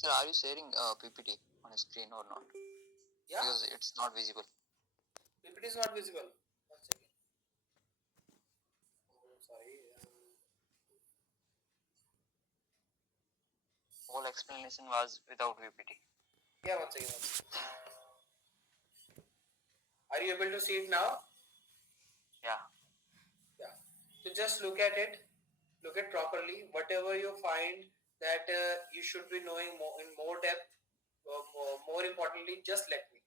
Sir, are you sharing PPT on a screen or not? Yeah. Because it's not visible. PPT is not visible. One second. Oh, sorry. Whole explanation was without PPT. Yeah, one second. One second. Are you able to see it now? Yeah. Yeah. So just look at it. Look at properly. Whatever you find that you should be knowing more in more depth, more importantly, just let me.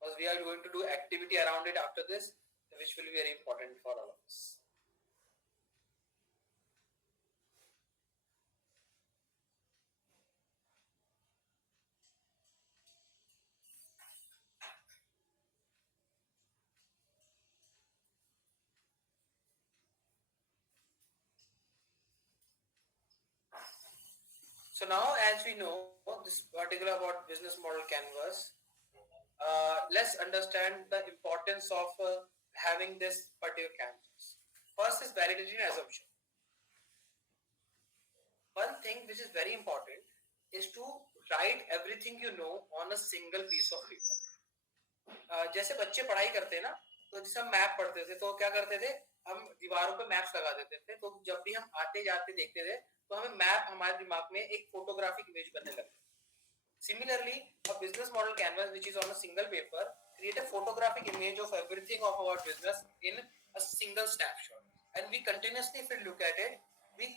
Because we are going to do activity around it after this, which will be very important for all of us. So now, as we know, this particular about business model canvas, let's understand the importance of having this particular canvas. First is validity and assumption. One thing which is very important is to write everything you know on a single piece of paper. जैसे बच्चे पढ़ाई करते हैं ना, तो जैसे हम map पढ़ते थे तो क्या करते थे, हम दीवारों पे मैप्स लगा देते थे, तो जब भी हम आते जाते देखते थे तो हमें मैप हमारे दिमाग में एक फोटोग्राफिक इमेज बनने लगती. Similarly, a business model canvas which is on a single paper create a photographic image of everything of our business in a single snapshot. And we continuously, if we look at it, we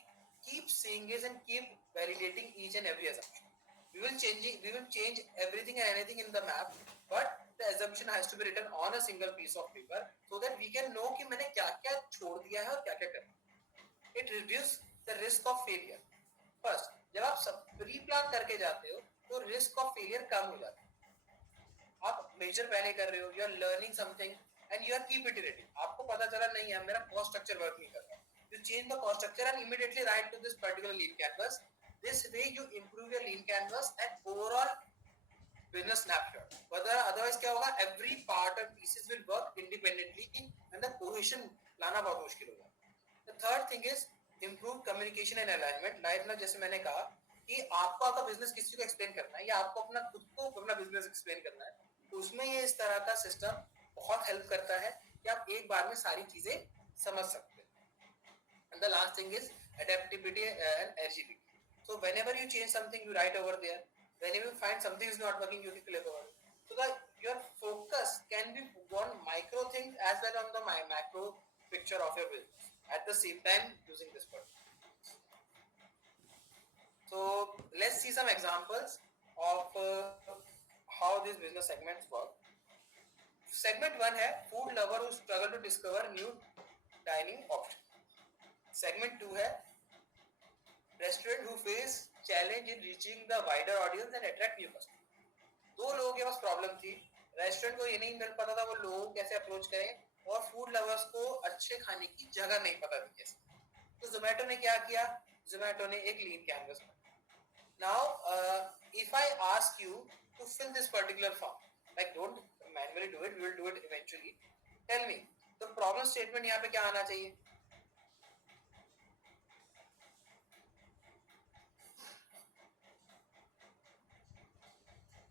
keep seeing it and keep validating each and every assumption. We will change everything and anything in the map, but the assumption has to be written on a single piece of paper so that we can know कि मैंने क्या क्या छोड़ दिया है और क्या क्या करना. It reduce the risk of failure. First, जब आप सब प्री प्लान करके जाते हो तो रिस्क ऑफ फेलियर कम हो जाता है. आप मेजर पहले कर रहे हो, you are learning something and you are keep it iterating. आपको पता चला नहीं है मेरा कॉस्ट स्ट्रक्चर वर्क नहीं कर रहा, you change the cost structure and immediately write to this particular lean canvas. This way you improve your lean canvas and overall business snapshot. Whether otherwise क्या होगा, every part and pieces will work independently and the cohesion लाना बहुत मुश्किल होगा. The third thing is improve communication and alignment. Life में जैसे मैंने कहा कि आपको आपका बिजनेस किसी को एक्सप्लेन करना है या आपको अपना खुद को अपना बिजनेस एक्सप्लेन करना है, तो उसमें ये इस तरह का सिस्टम बहुत हेल्प करता है कि आप एक बार में सारी चीजें समझ सकते हैं. And the last thing is adaptability and agility. So whenever you change something, you write over there. Whenever you find something is not working, you click over it. So that your focus can be on micro things as well on the macro picture of your business at the same time using this part. So let's see some examples of how these business segments work. Segment 1 है food lover who struggle to discover new dining option. Segment 2 है restaurant who face challenge in reaching the wider audience and attract new customers. दो लोगों के पास problem थी, restaurant को ये नहीं मिल पाता था वो लोगों को कैसे अप्रोच करें, और फूड लवर्स को अच्छे खाने की जगह नहीं पता थी कैसे. तो जोमेटो ने क्या किया, जोमेटो ने एक लीन कैनवस बनाया. Now if I ask you to fill this particular form, like don't manually do it, we will do it eventually. Tell me the problem statement यहाँ पे क्या आना चाहिए.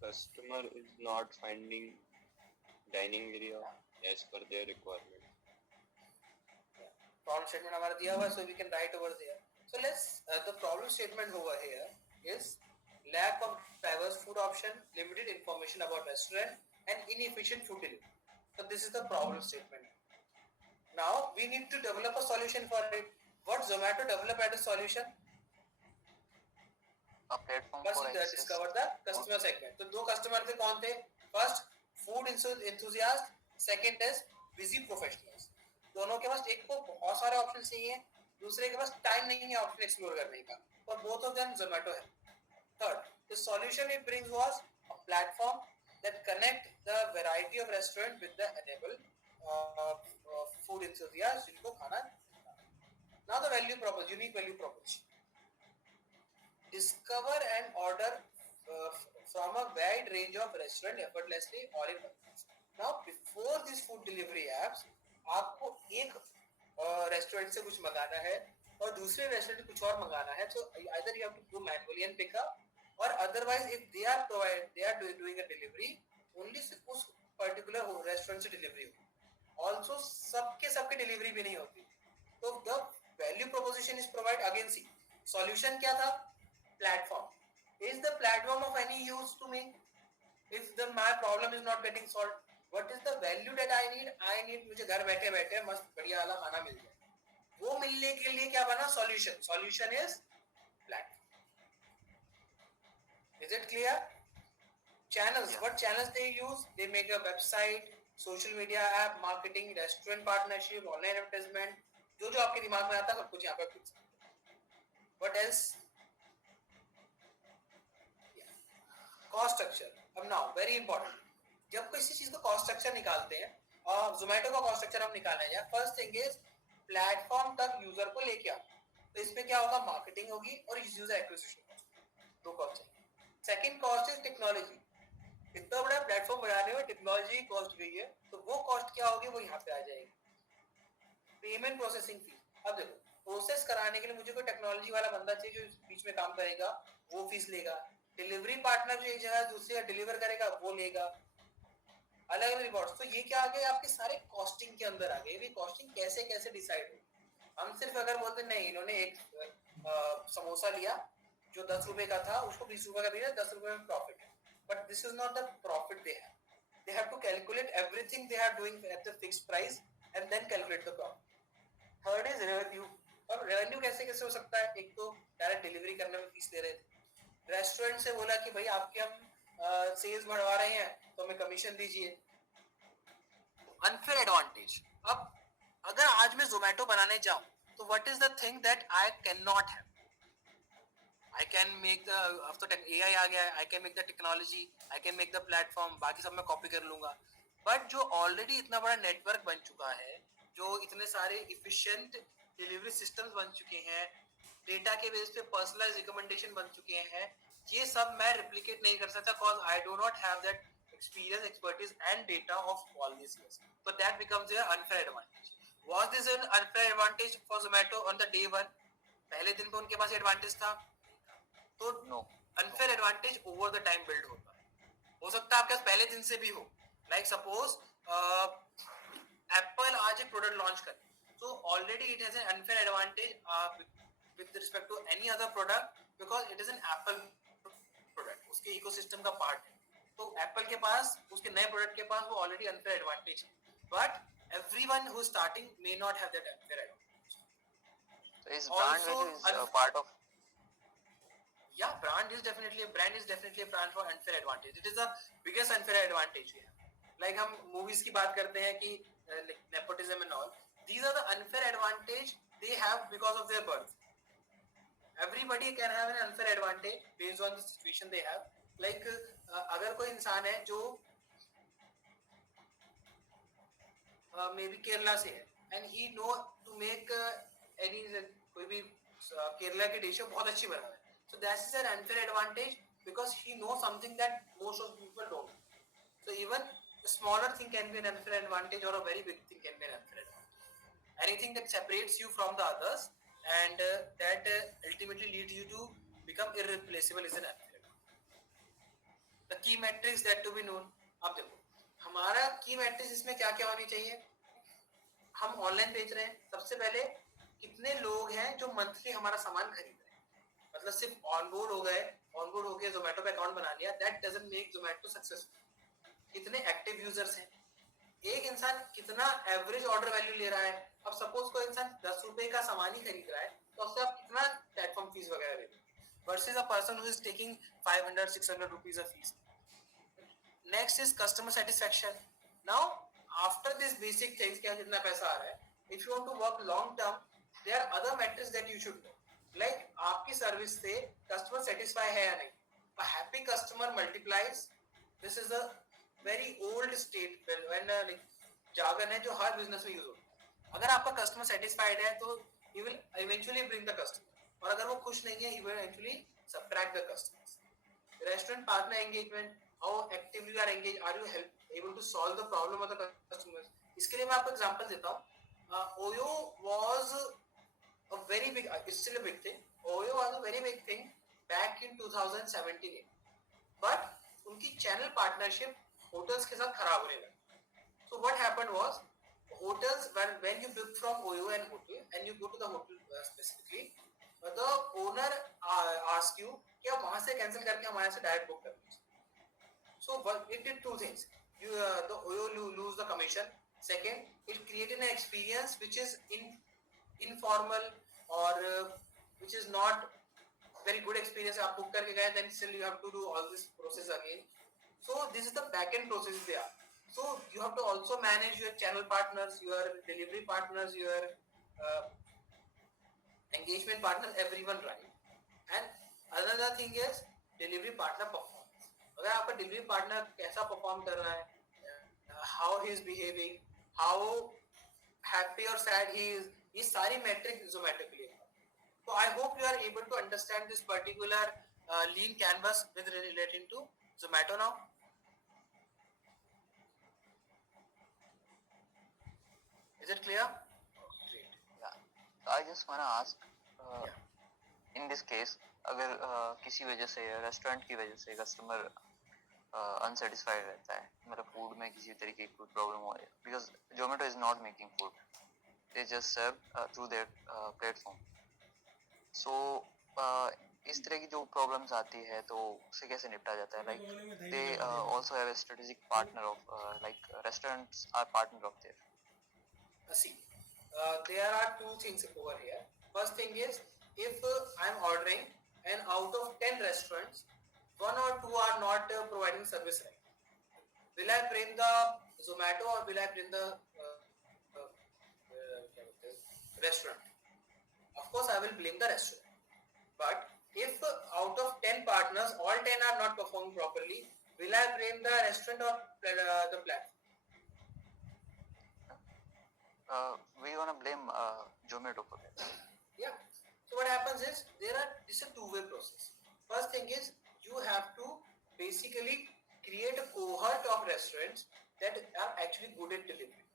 Customer is not finding dining area as per their requirement. Problem statement हमारा दिया हुआ है, so we can write over there. So let's the problem statement over here is lack of diverse food option, limited information about restaurant, and inefficient food delivery. So this is the problem statement. Now we need to develop a solution for it. What Zomato develop as a solution? A platform First for access. discover the customer segment. तो दो customer थे कौन थे, first food enthusiast, second is busy professionals. दोनों के पास एक को बहुत सारे ऑप्शन चाहिए, दूसरे के पास टाइम नहीं है ऑप्शन एक्सप्लोर करने का, और बोथ ऑफ देम जोमेटो है. Third, the solution it brings was a platform that connect the variety of restaurant with the enable food enthusiasts जिनको खाना. Now the value proposition, unique value proposition. Discover and order from a wide range of restaurant effortlessly all in one place. Now before these food delivery apps, आपको एक restaurant से कुछ मंगाना है, और दूसरे रेस्टोरेंट कुछ और मंगाना है, तो either you have to go manually and pick up, or otherwise if they are doing a delivery, only उस particular रेस्टोरेंट से डिलीवरी होगी। ऑल्सो सबके डिलीवरी भी नहीं होती। तो the value proposition is provide again. See solution क्या था? Platform. Is the platform of any use to me if the my problem is not getting solved? what is the value that I need? मुझे घर बैठे बैठे मस्त बढ़िया वाला खाना मिल जाए। वो मिलने के लिए क्या बना? Solution is platform. Is it clear? channels, Yeah. what channels they use? They make a website, social media app, marketing, restaurant partnership, online advertisement, जो आपके दिमाग में आता है सब कुछ यहाँ पे पूछ सकते हैं। what else? Cost structure. अब नाउ वेरी इंपॉर्टेंट, जब किसी चीज का कॉस्ट स्ट्रक्चर निकालते हैं, और जोमेटो का कॉस्ट स्ट्रक्चर हम निकालने जाए, फर्स्ट थिंग इज प्लेटफॉर्म तक यूजर को लेके आओ। तो इसमें क्या होगा? मार्केटिंग होगी और यूजर एक्विजिशन कॉस्ट, दो कॉस्ट चाहिए। Second cost is technology. इतना बड़ा प्लेटफॉर्म बनाने में टेक्नोलॉजी कॉस्ट गई है, तो वो कॉस्ट क्या होगी? वो यहाँ पे आ जाएगी। Payment processing fee. अब देखो, प्रोसेस कराने के लिए मुझे कोई टेक्नोलॉजी वाला बंदा चाहिए जो बीच में काम करेगा, वो फीस लेगा। डिलीवरी पार्टनर जो एक जगह दूसरी जगह डिलीवर करेगा वो लेगा। अलग अलग रिकॉर्ड्स। तो ये क्या आ गए? आपके सारे कॉस्टिंग के अंदर आ गए। कॉस्टिंग कैसे कैसे डिसाइड हो? हम सिर्फ अगर बोलते नहीं, इन्होंने एक समोसा लिया जो 10 रुपए का था, उसको 20 रुपए का दिया, 10 रुपए में प्रॉफिट है। But this is not the profit they have. they have to calculate everything they are doing at the fixed price and then calculate the profit. Third is revenue. अब revenue कैसे कैसे हो सकता है? एक तो डायरेक्ट डिलीवरी करने में फीस ले रहे थे, रेस्टोरेंट से बोला कि भाई आपके हम सेल्स बढ़वा रहे हैं तो हमें कमीशन दीजिए। Unfair advantage. अब अगर आज मैं जोमेटो बनाने जाऊं तो what is the thing that I can not have? I can make the, अब तो AI आ गया है, I can make the technology, I can make the platform, बाकी सब मैं कॉपी कर लूंगा। बट जो ऑलरेडी इतना बड़ा नेटवर्क बन चुका है, जो इतने सारे इफिशिएंट डिलीवरी सिस्टम्स बन चुके हैं, डेटा के बेस पे पर्सनलाइज्ड रिकमेंडेशन बन चुके हैं, ये सब मैं रिप्लिकेट नहीं कर सकता cause I do not have that experience, expertise and data of all these years. So that becomes an unfair advantage. Was this an unfair advantage for Zomato on the day one? पहले दिन पे उनके पास advantage था? तो No. Unfair advantage over the time build होता है। हो सकता है आपके पास पहले दिन से भी हो। लाइक सपोज एप्पल आज एक प्रोडक्ट लॉन्च करे, so already it has an unfair advantage with respect to any other product because it is an Apple product, उसके इकोसिस्टम का पार्ट है। तो एप्पल के पास उसके नए प्रोडक्ट के पास वो ऑलरेडी अनफेयर एडवांटेज है, but everyone who is starting may not have that unfair advantage. So is brand Also, value is a part of? Yeah, brand is definitely a brand for unfair advantage. It is the biggest unfair advantage we have. Like हम movies की बात करते हैं कि nepotism and all. These are the unfair advantage they have because of their birth. Everybody can have an unfair advantage based on the situation they have. Like अगर कोई इंसान है जो maybe केरला से है and he know to make any कोई भी केरला की डिश बहुत अच्छी बना है, so that is an unfair advantage because he knows something that most of people don't. So even a smaller thing can be an unfair advantage or a very big thing can be an unfair advantage. Anything that separates you from the others and that ultimately leads you to become irreplaceable is an unfair advantage. The key metrics that to be known. अब देखो हमारा की matrix इसमें क्या क्या होनी चाहिए? हम ऑनलाइन बेच रहे हैं, सबसे पहले कितने लोग हैं जो मंथली हमारा सामान खरीद रहे हैं। मतलब सिर्फ ऑनबोर्ड हो गए, ऑनबोर्ड होके जोमेटो पे अकाउंट बना लिया, that doesn't make Zomato successful. कितने एक्टिव यूजर्स हैं, एक इंसान कितना एवरेज ऑर्डर वैल्यू ले रहा है। अब सपोज कोई इंसान 10 रुपए का सामान ही खरीद रहा है तो उससे आप कितना प्लेटफॉर्म फीस वगैरह देते हैं versus a person who is taking 500-600 rupees a fees. Next is customer satisfaction. Now, after this basic things, क्या कितना पैसा आ रहा है? If you want to work long term, there are other metrics that you should know. Like आपकी service से customer satisfy है या नहीं? A happy customer multiplies. This is a very old state when jargon है जो हर business में use होता है। अगर आपका customer satisfied है तो he will eventually bring the customer. और अगर वो खुश नहीं है, he will eventually subtract the customers. Restaurant partner engagement. How actively you are engaged? Are you able to solve the problem of the customers? इसके लिए मैं आपको एग्जांपल देता हूँ। Oyo was a very big, it's still a big thing. Oyo was a very big thing back in 2017, but उनकी channel partnership hotels के साथ खराब होने लगी. So what happened was, hotels, when you book from Oyo and hotel and you go to the hotel specifically, the owner asks you कि आप वहाँ से cancel करके हमारे से direct book कर लीजिए. So it did two things. The Oyo lose the commission. Second, it created an experience which is informal or which is not very good experience. आप book करके गए, then still you have to do all this process again. So this is the back-end process there. So you have to also manage your channel partners, your delivery partners, your engagement partners, everyone right. And another thing is delivery partner performance. अगर आपका delivery partner कैसा perform कर रहा है, how he is behaving, how happy or sad he is, ये सारी metric Zomato के लिए. So I hope you are able to understand this particular lean canvas with relating to Zomato now. Is it clear? Great. Yeah. So I just wanna ask, Yeah. in this case, अगर किसी वजह से restaurant की वजह से customer unsatisfied रहता है, मतलब फूड में किसी तरीके की कोई प्रॉब्लम हो रही है, because Zomato is not making food, they just serve through their platform. So इस तरह की जो प्रॉब्लम्स आती है तो उससे कैसे निपटा जाता है? Like they also have a strategic partner of, like restaurants are partner of their. See, there are two things over here. First thing is, if I'm ordering and out of 10 restaurants, 1 or 2 are not providing service right, will I blame the Zomato or will I blame the restaurant? Of course, I will blame the restaurant. But if out of 10 partners, all 10 are not performing properly, will I blame the restaurant or the platform? We want to blame Zomato for that. Yeah. So what happens is, it's a two-way process. First thing is, you have to basically create a cohort of restaurants that are actually good at delivery.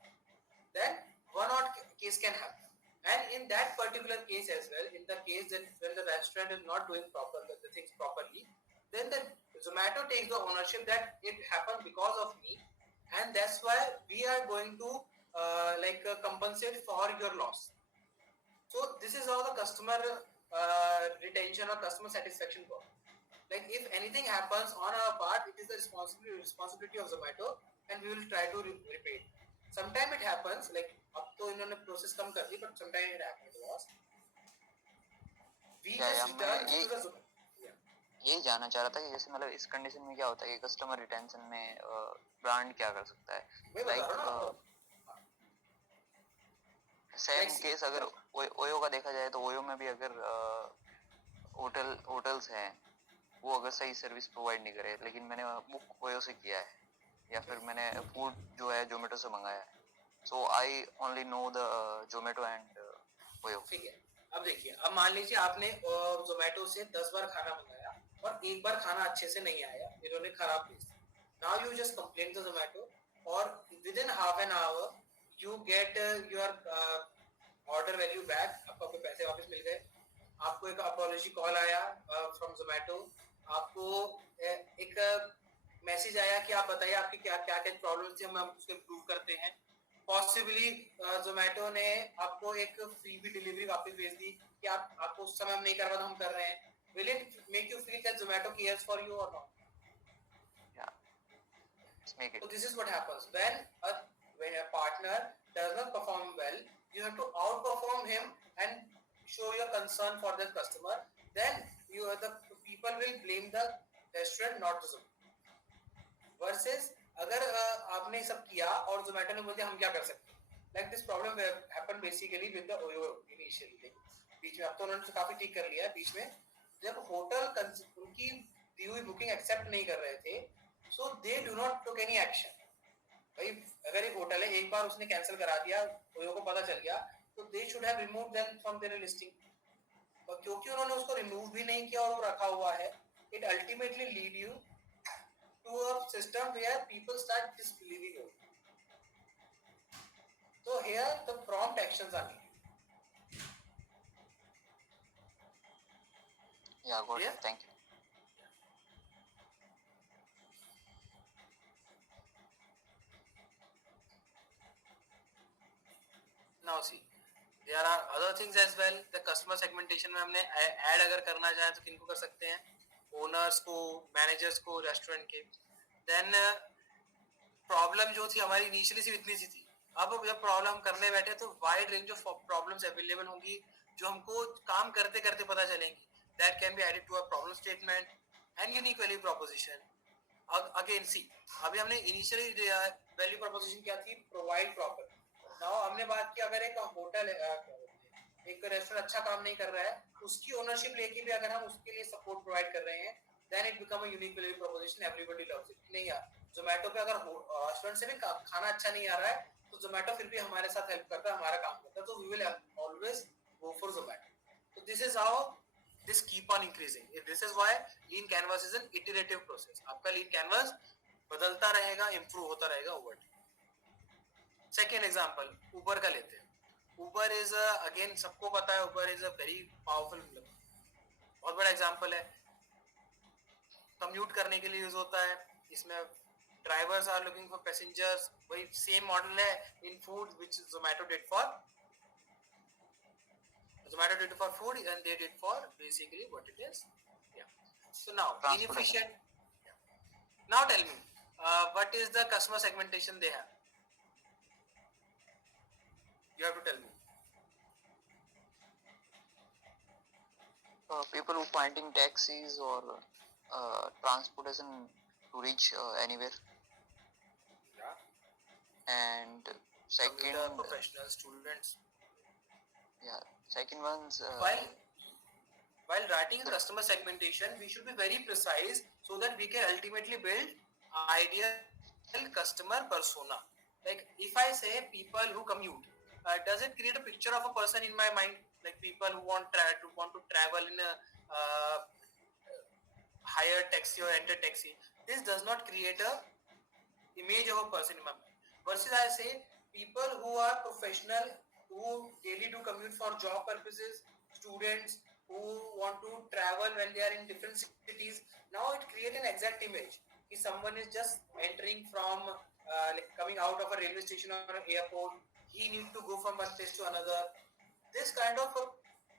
Then one odd case can happen. And in that particular case as well, in the case that when the restaurant is not doing the things properly, then the Zomato takes the ownership that it happened because of me, and that's why we are going to compensate for your loss. So this is how the customer retention or customer satisfaction works. Like if anything happens on our part, it is the responsibility of Zomato, and we will try to repair. Sometimes it happens, like अब तो इन्होंने process कम कर दी, but sometimes it happens to us. We just return to the Zomato. यही जानना चाह रहा था कि जैसे मतलब इस कंडीशन में क्या होता है कि कस्टमर रिटेंशन में ब्रांड क्या कर सकता है? लाइक सेम केस अगर ओयो का देखा जाए तो ओयो में भी अगर होटल्स हैं, वो अगर सही सर्विस प्रोवाइड नहीं करे, लेकिन मैंने बुक ओयो से किया है या फिर मैंने फूड जो है जोमेटो से मंगाया है, so I only know the Zomato and Oyo. ठीक है, अब देखिए, अब मान लीजिए आपने जोमेटो से 10 बार खाना मंगाया और एक बार खाना अच्छे से नहीं आया, इन्होंने खराब भेज दिया. Now you just complain to Zomato और within half an hour you get your order value back, आपको अपने पैसे वापस मिल गए. आपको एक अपॉलॉजी कॉल आया फ्रॉम जोमेटो, आपको एक मैसेज आया कि आप बताइए आपकी क्या क्या प्रॉब्लम थी, हम उसको इम्प्रूव करते हैं. पॉसिबली जोमेटो ने आपको एक फ्री भी डिलीवरी वापस भेज दी कि आपको उस समय हम नहीं कर रहा था, हम कर रहे हैं. Will it make you feel that Zomato cares for you or not? Yeah, let's make it. So this is what happens when a partner does not perform well. You have to outperform him and show your concern for the customer. Then the people will blame the restaurant, not the Zomato. Versus अगर आपने सब किया और Zomato ने बोलते हम क्या कर सकते हैं. Like this problem happened basically with the Oyo initially. बीच में अब तो उन्होंने काफी ठीक कर लिया है. बीच में जब होटल उनकी दी हुई बुकिंग एक्सेप्ट नहीं कर रहे थे, so they do not took any action. भाई अगर एक होटल है, एक बार उसने कैंसिल करा दिया, ओयो को पता चल गया, तो they should have remove them from their listing. और क्योंकि उन्होंने उसको रिमूव भी नहीं किया और वो रखा हुआ है, it ultimately lead you to a system where people start disbelieving you. So here the prompt actions are needed. Yeah, got Clear? it. Thank you. Now see, there are other things as well. The customer segmentation में हमने add अगर करना चाहे तो किनको कर सकते हैं, ओनर्स को, मैनेजर्स को रेस्टोरेंट के. देन प्रॉब्लम जो थी हमारी इनिशियली सिर्फ इतनी सी थी. अब जब प्रॉब्लम करने बैठे तो wide range of problems available होंगी जो हमको काम करते करते पता चलेंगी. That can be added to a problem statement and unique value proposition. Again see, अभी हमने इनिशियली वैल्यू प्रोपोजिशन क्या थी, प्रोवाइड प्रॉपर. नाउ हमने बात की अगर एक होटल एक रेस्टोरेंट अच्छा काम नहीं कर रहा है, उसकी ओनरशिप लेके भी अगर हम उसके लिए सपोर्ट प्रोवाइड कर रहे हैं, then it become a unique value proposition. Everybody loves it. नहीं यार, जोमेटो पे अगर रेस्टोरेंट से भी खाना अच्छा नहीं आ रहा है तो जोमेटो फिर भी हमारे साथ हेल्प करता है, हमारा काम करता है, तो we will always go for Zomato. So this is how this keep on increasing. This is why lean canvas is an iterative process. आपका lean canvas बदलता रहेगा, improve होता रहेगा over time. Second example, Uber का लेते हैं. Uber is again सबको पता है, Uber is a very powerful, बहुत बड़ा example है. Commute करने के लिए यूज होता है. इसमें drivers are looking for passengers. वही same model है in food which Zomato did for food and they did for basically what it is. Yeah. So now inefficient. Yeah. Now tell me, what is the customer segmentation they have? You have to tell me. People who finding taxis or transportation to reach anywhere. Yeah. And second, Commuter, professional, students. yeah, second one's While writing a customer segmentation, we should be very precise so that we can ultimately build ideal customer persona. Like if I say people who commute, does it create a picture of a person in my mind? Like people who want to travel in a hire taxi or enter taxi. This does not create a image of a person in my mind. Versus I say people who are professional, who daily do commute for job purposes, students who want to travel when they are in different cities. Now it creates an exact image. If someone is just entering from like coming out of a railway station or an airport, he needs to go from one place to another. This kind of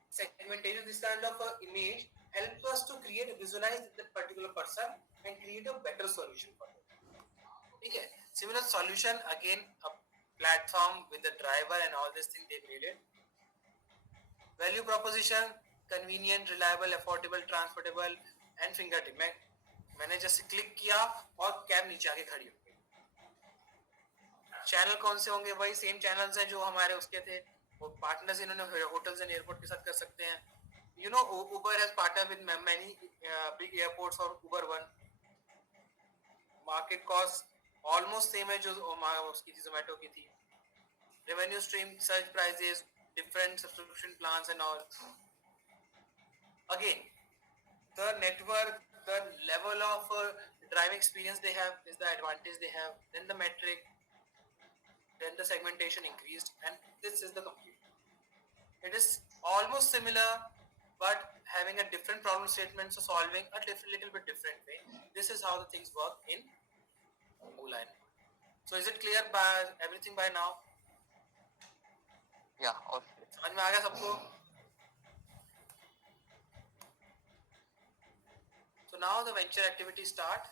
segmentation, this kind of image helps us to visualize that particular person and create a better solution for it. Okay. Similar solution again, a platform with the driver and all this thing they made it. Value proposition, convenient, reliable, affordable, transportable and fingertip. मैंने जैसे click किया और cab नीचे आके खड़ी हो गई. Channel कौन से होंगे? वही सेम चैनल्स हैं जो हमारे उसके थे. वो पार्टनर्स इन्होंने होटल्स एंड एयरपोर्ट के साथ कर सकते हैं. You know, Uber has partnered with many big airports or Uber One. Market cost almost same है जो उसकी थी, Zomato की थी. Revenue stream, search prices, different subscription plans and all. Again, the network, the level of driving experience they have is the advantage they have. Then the metric, then the segmentation increased, and this is the complete. It is almost similar, but having a different problem statement, so solving a little bit different way. This is how the things work in Moonlight. So is it clear by everything by now? yeah, or समझ में आ गया सबको? So now the venture activity start.